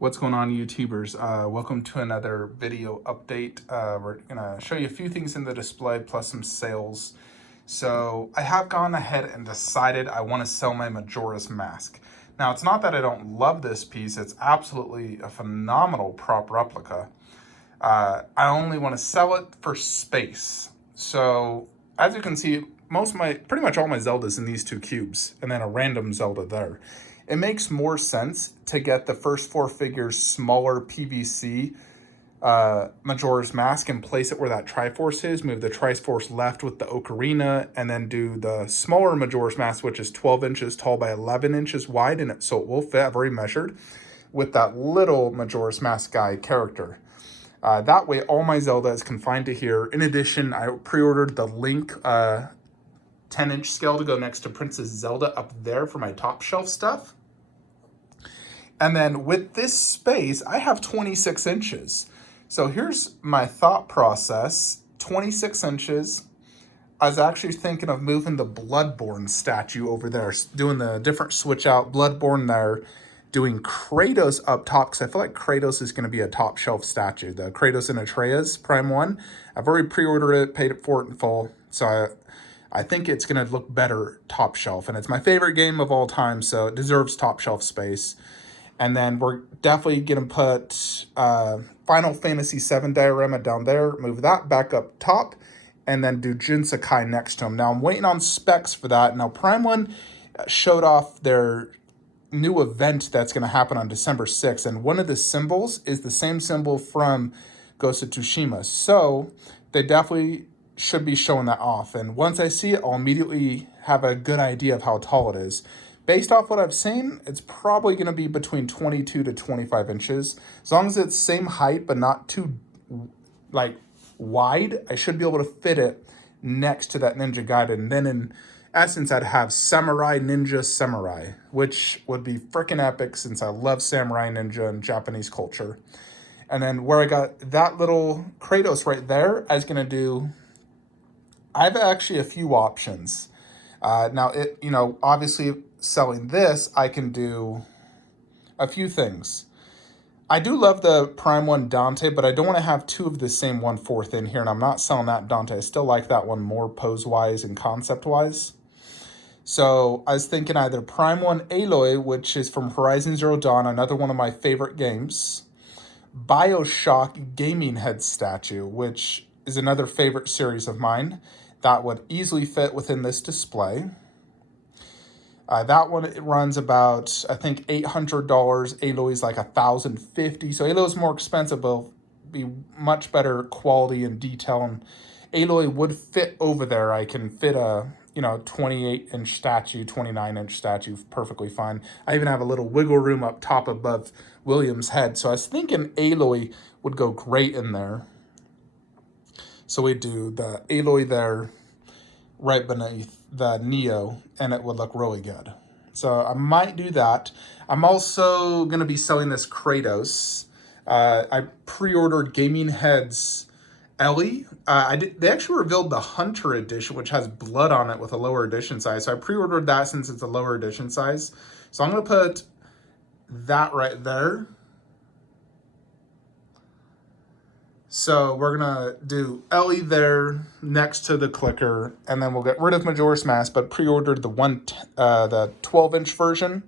What's going on, YouTubers? Welcome to another video update. We're gonna show you a few things in the display plus some sales. So I have gone ahead and decided I want to sell my Majoras mask. Now, it's not that I don't love this piece. It's absolutely a phenomenal prop replica. I only want to sell it for space. So as you can see, pretty much all my Zeldas in these two cubes, and then a random Zelda there. It makes more sense to get the first four figures smaller PVC Majora's Mask and place it where that Triforce is. Move the Triforce left with the Ocarina, and then do the smaller Majora's Mask, which is 12 inches tall by 11 inches wide, and so it will fit. I've already measured with that little Majora's Mask guy character. That way, all my Zelda is confined to here. In addition, I pre-ordered the Link 10-inch scale to go next to Princess Zelda up there for my top shelf stuff. And then with this space, I have 26 inches. So here's my thought process. 26 inches. I was actually thinking of moving the Bloodborne statue over there, doing the different switch out. Bloodborne there, doing Kratos up top, because I feel like Kratos is going to be a top shelf statue. The Kratos and Atreus Prime 1. I've already pre-ordered it, paid for it in full. So I think it's going to look better top shelf. And it's my favorite game of all time, so it deserves top shelf space. And then we're definitely going to put Final Fantasy VII diorama down there, move that back up top, and then do Jin Sakai next to him. Now, I'm waiting on specs for that. Now, Prime 1 showed off their new event that's going to happen on December 6th, and one of the symbols is the same symbol from Ghost of Tsushima. So they definitely should be showing that off. And once I see it, I'll immediately have a good idea of how tall it is. Based off what I've seen, it's probably going to be between 22 to 25 inches. As long as it's same height, but not too wide, I should be able to fit it next to that Ninja Gaiden. And then in essence, I'd have Samurai Ninja Samurai, which would be freaking epic since I love Samurai Ninja and Japanese culture. And then where I got that little Kratos right there, I was going to do... I have actually a few options. Now, obviously selling this, I can do a few things. I do love the Prime 1 Dante, but I don't want to have two of the same 1/4 in here, and I'm not selling that Dante. I still like that one more pose-wise and concept-wise. So I was thinking either Prime 1 Aloy, which is from Horizon Zero Dawn, another one of my favorite games. BioShock Gaming Head statue, which is another favorite series of mine. That would easily fit within this display. That one, it runs about, I think, $800. Aloy's like $1,050. So Aloy's more expensive, but be much better quality and detail. And Aloy would fit over there. I can fit a 28-inch statue, 29-inch statue perfectly fine. I even have a little wiggle room up top above William's head. So I was thinking Aloy would go great in there. So we do the Aloy there right beneath the Neo, and it would look really good. So I might do that. I'm also going to be selling this Kratos. I pre-ordered Gaming Head's Ellie. They actually revealed the Hunter Edition, which has blood on it with a lower edition size. So I pre-ordered that since it's a lower edition size. So I'm going to put that right there. So we're going to do Ellie there next to the clicker, and then we'll get rid of Majora's Mask, but pre-ordered the 12-inch version.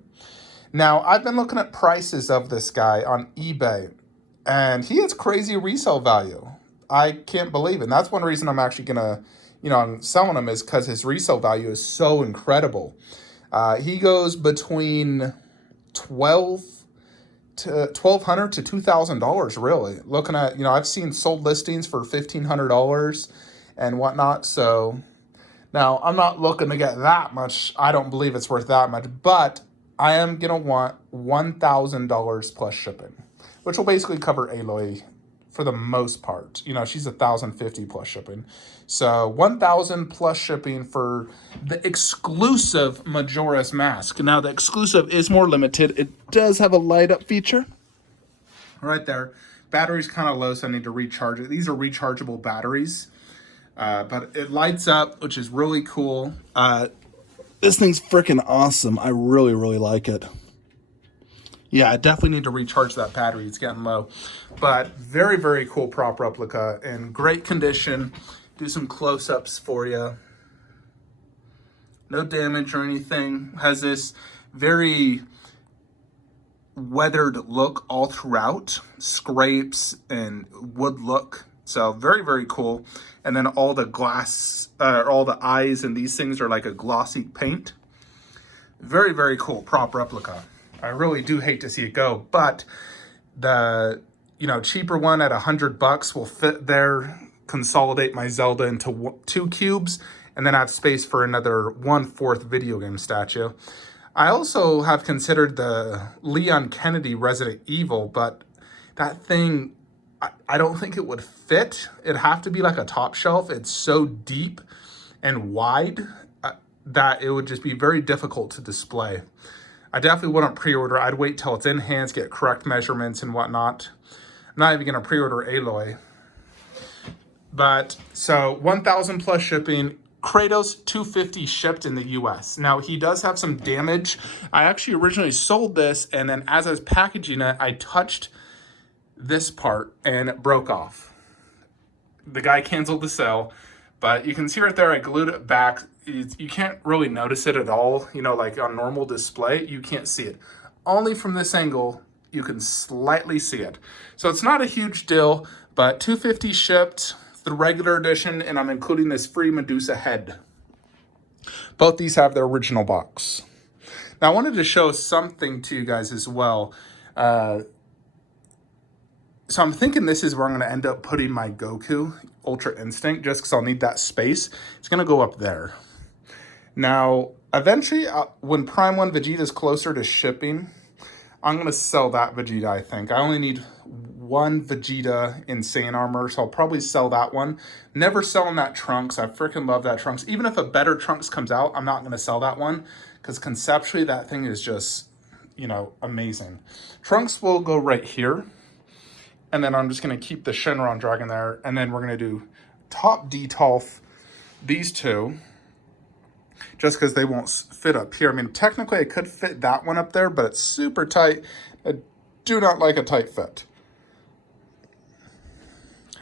Now, I've been looking at prices of this guy on eBay, and he has crazy resale value. I can't believe it. And that's one reason I'm actually going to, I'm selling him, is because his resale value is so incredible. He goes between $1,200 to $2,000, really. Looking at, I've seen sold listings for $1,500 and whatnot. So now I'm not looking to get that much. I don't believe it's worth that much, but I am going to want $1,000 plus shipping, which will basically cover Aloy for the most part. She's $1,050 plus shipping. So $1,000 plus shipping for the exclusive Majora's Mask. Now, the exclusive is more limited. It does have a light up feature right there. Battery's kind of low, so I need to recharge it. These are rechargeable batteries, but it lights up, which is really cool. This thing's freaking awesome. I really, really like it. Yeah, I definitely need to recharge that battery. It's getting low. But very, very cool prop replica in great condition. Do some close-ups for you. No damage or anything. Has this very weathered look all throughout. Scrapes and wood look. So very, very cool. And then all the glass, all the eyes and these things are like a glossy paint. Very, very cool prop replica. I really do hate to see it go, but the cheaper one at $100 will fit there, consolidate my Zelda into 2 cubes, and then I have space for another 1/4 video game statue. I also have considered the Leon Kennedy Resident Evil, but that thing, I don't think it would fit. It'd have to be like a top shelf. It's so deep and wide that it would just be very difficult to display. I definitely wouldn't pre-order. I'd wait till it's in hands, get correct measurements and whatnot. I'm not even gonna pre-order Aloy. But so 1,000 plus shipping. Kratos 250 shipped in the US. Now he does have some damage. I actually originally sold this, and then as I was packaging it, I touched this part and it broke off. The guy canceled the sale, but you can see right there, I glued it back. You can't really notice it at all, like on normal display, you can't see it. Only from this angle, you can slightly see it. So it's not a huge deal, but 250 shipped. The regular edition, and I'm including this free Medusa head. Both these have their original box. Now I wanted to show something to you guys as well. So I'm thinking this is where I'm going to end up putting my Goku Ultra Instinct, just because I'll need that space. It's going to go up there. Now, eventually, when Prime 1 Vegeta is closer to shipping, I'm going to sell that Vegeta, I think. I only need one Vegeta in Saiyan armor, so I'll probably sell that one. Never selling that Trunks. I freaking love that Trunks. Even if a better Trunks comes out, I'm not going to sell that one, because conceptually, that thing is just, amazing. Trunks will go right here, and then I'm just going to keep the Shenron Dragon there, and then we're going to do top Detolf, these two, just because they won't fit up here. I mean, technically I could fit that one up there, but it's super tight. I do not like a tight fit.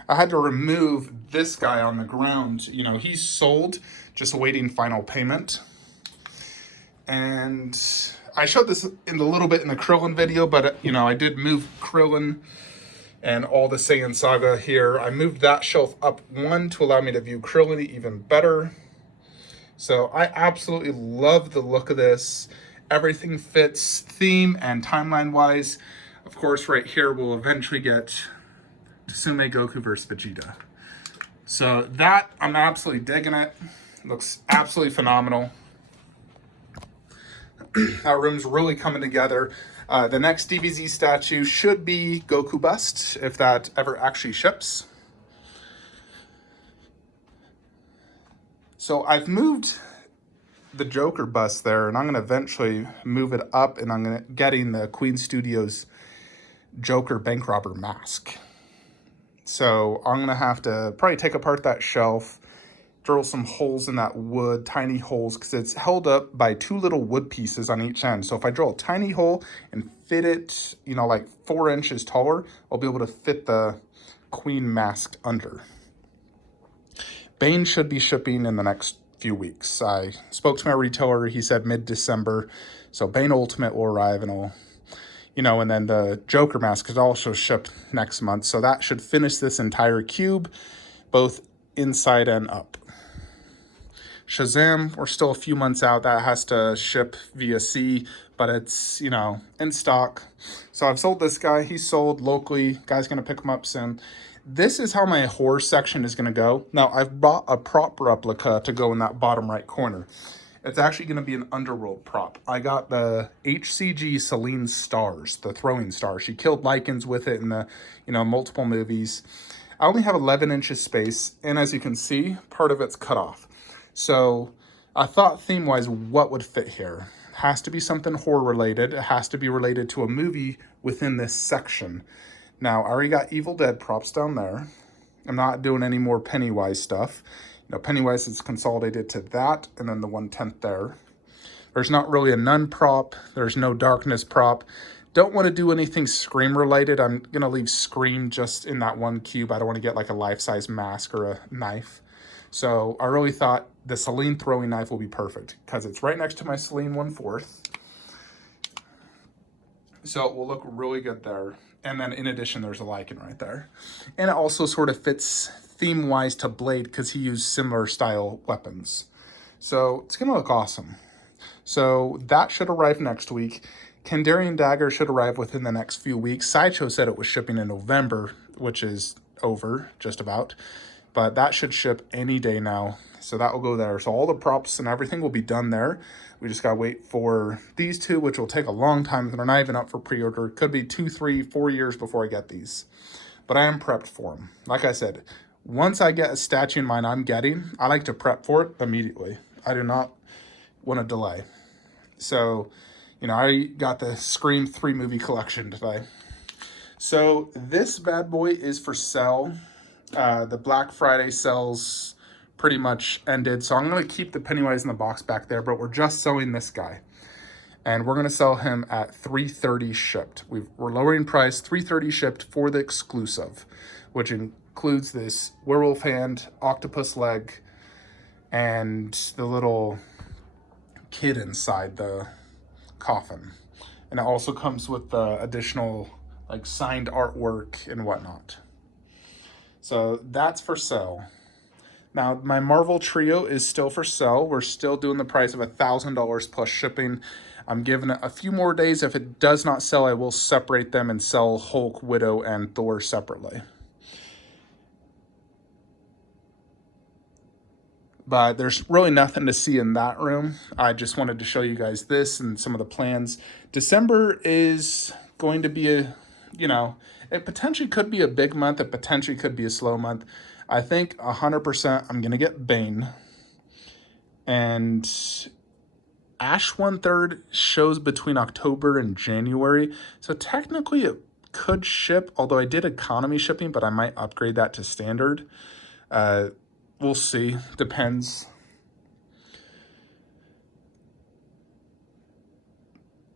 I had to remove this guy on the ground. He's sold, just awaiting final payment. And I showed this in a little bit in the Krillin video, but I did move Krillin and all the Saiyan Saga here. I moved that shelf up one to allow me to view Krillin even better. So I absolutely love the look of this. Everything fits theme and timeline wise. Of course, right here we'll eventually get Tsume Goku versus Vegeta. So that, I'm absolutely digging it. Looks absolutely phenomenal. Our room's really coming together. The next DBZ statue should be Goku Bust, if that ever actually ships. So I've moved the Joker bust there, and I'm going to eventually move it up, and I'm getting the Queen Studios Joker bank robber mask. So I'm going to have to probably take apart that shelf, drill some holes in that wood, tiny holes, because it's held up by 2 little wood pieces on each end. So if I drill a tiny hole and fit it, like 4 inches taller, I'll be able to fit the Queen mask under. Bane should be shipping in the next few weeks. I spoke to my retailer. He said mid-December. So Bane Ultimate will arrive, and and then the Joker mask could also ship next month. So that should finish this entire cube, both inside and up. Shazam, we're still a few months out. That has to ship via sea, but it's, in stock. So I've sold this guy. He's sold locally. Guy's going to pick him up soon. This is how my horror section is going to go. Now, I've bought a prop replica to go in that bottom right corner. It's actually going to be an Underworld prop. I got the HCG Celine Stars, the throwing star. She killed Lycans with it in the, multiple movies. I only have 11 inches space, and as you can see, part of it's cut off. So I thought theme-wise, what would fit here? It has to be something horror-related. It has to be related to a movie within this section. Now, I already got Evil Dead props down there. I'm not doing any more Pennywise stuff. Pennywise is consolidated to that, and then the 1/10 there. There's not really a Nun prop. There's no Darkness prop. Don't want to do anything Scream related. I'm going to leave Scream just in that one cube. I don't want to get like a life-size mask or a knife. So I really thought the Celine throwing knife will be perfect because it's right next to my Celine 1/4. So it will look really good there. And then in addition, there's a lichen right there. And it also sort of fits theme-wise to Blade because he used similar style weapons. So it's going to look awesome. So that should arrive next week. Kandarian Dagger should arrive within the next few weeks. Sideshow said it was shipping in November, which is over, just about. But that should ship any day now. So that will go there. So all the props and everything will be done there. We just got to wait for these two, which will take a long time. They're not even up for pre-order. It could be 2, 3, 4 years before I get these. But I am prepped for them. Like I said, once I get a statue in mind I'm getting, I like to prep for it immediately. I do not want to delay. So, I got the Scream 3 movie collection today. So this bad boy is for sale. The Black Friday sales pretty much ended. So I'm going to keep the Pennywise in the box back there, but we're just selling this guy. And we're going to sell him at $330 shipped. We're lowering price, $330 shipped for the exclusive, which includes this werewolf hand, octopus leg, and the little kid inside the coffin. And it also comes with the additional signed artwork and whatnot. So that's for sale. Now my Marvel trio is still for sale. We're still doing the price of $1,000 plus shipping. I'm giving it a few more days. If it does not sell, I will separate them and sell Hulk, Widow, and Thor separately. But there's really nothing to see in that room. I just wanted to show you guys this and some of the plans. December is going to be it potentially could be a big month. It potentially could be a slow month. I think 100% I'm going to get Bane. And Ash 1/3 shows between October and January. So technically it could ship, although I did economy shipping, but I might upgrade that to standard. We'll see. Depends.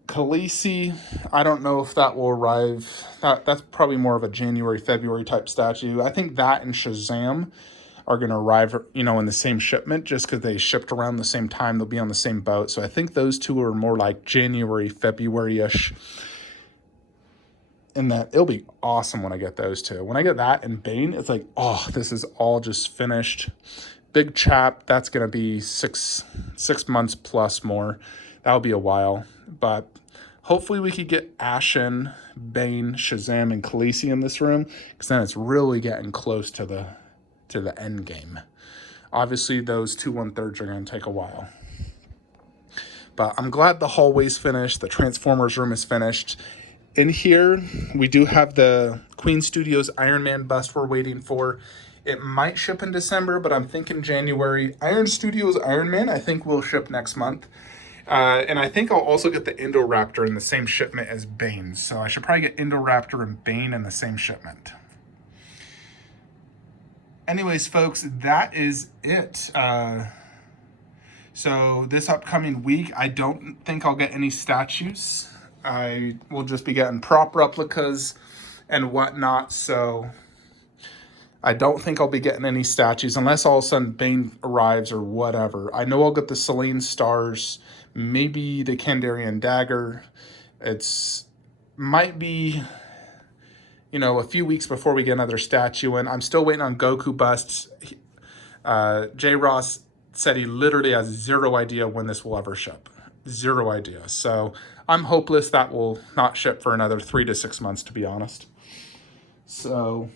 Khaleesi, I don't know if that will arrive. That's probably more of a January, February type statue. I think that and Shazam are going to arrive, in the same shipment just because they shipped around the same time. They'll be on the same boat. So I think those two are more like January, February-ish. And that it'll be awesome when I get those two. When I get that and Bane, it's like, oh, this is all just finished. Big chap, that's going to be six months plus more. That'll be a while. But hopefully we could get Ashen, Bane, Shazam, and Khaleesi in this room, because then it's really getting close to the end game. Obviously, those 2 1/3 are going to take a while. But I'm glad the hallway's finished. The Transformers room is finished. In here, we do have the Queen Studios Iron Man bust we're waiting for. It might ship in December, but I'm thinking January. Iron Studios Iron Man, I think, will ship next month. And I think I'll also get the Indoraptor in the same shipment as Bane. So I should probably get Indoraptor and Bane in the same shipment. Anyways, folks, that is it. So this upcoming week, I don't think I'll get any statues. I will just be getting prop replicas and whatnot. So I don't think I'll be getting any statues unless all of a sudden Bane arrives or whatever. I know I'll get the Celine stars, maybe the Kandarian dagger. It's might be, a few weeks before we get another statue in. I'm still waiting on Goku busts. J. Ross said he literally has zero idea when this will ever ship. Zero idea. So I'm hopeless that will not ship for another 3 to 6 months, to be honest. So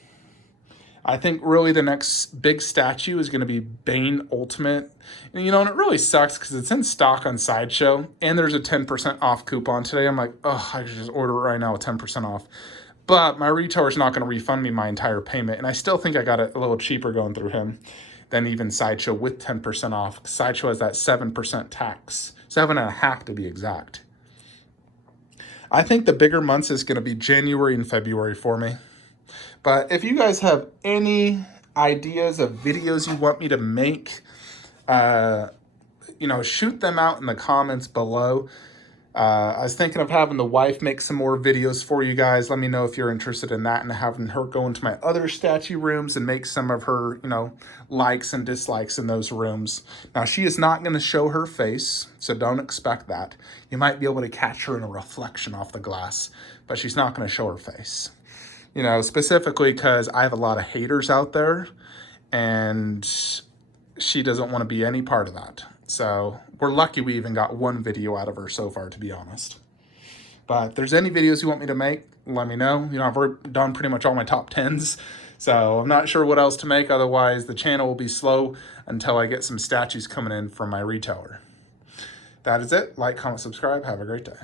I think really the next big statue is going to be Bane Ultimate. And, and it really sucks because it's in stock on Sideshow and there's a 10% off coupon today. I'm like, oh, I should just order it right now with 10% off. But my retailer's not going to refund me my entire payment. And I still think I got it a little cheaper going through him than even Sideshow with 10% off. Sideshow has that 7% tax. 7.5% to be exact. I think the bigger months is going to be January and February for me. But if you guys have any ideas of videos you want me to make, shoot them out in the comments below. I was thinking of having the wife make some more videos for you guys. Let me know if you're interested in that, and having her go into my other statue rooms and make some of her, likes and dislikes in those rooms. Now, she is not going to show her face, so don't expect that. You might be able to catch her in a reflection off the glass, but she's not going to show her face. Specifically because I have a lot of haters out there, and she doesn't want to be any part of that. So we're lucky we even got one video out of her so far, to be honest. But if there's any videos you want me to make, let me know. I've done pretty much all my top 10s, so I'm not sure what else to make. Otherwise, the channel will be slow until I get some statues coming in from my retailer. That is it. Like, comment, subscribe. Have a great day.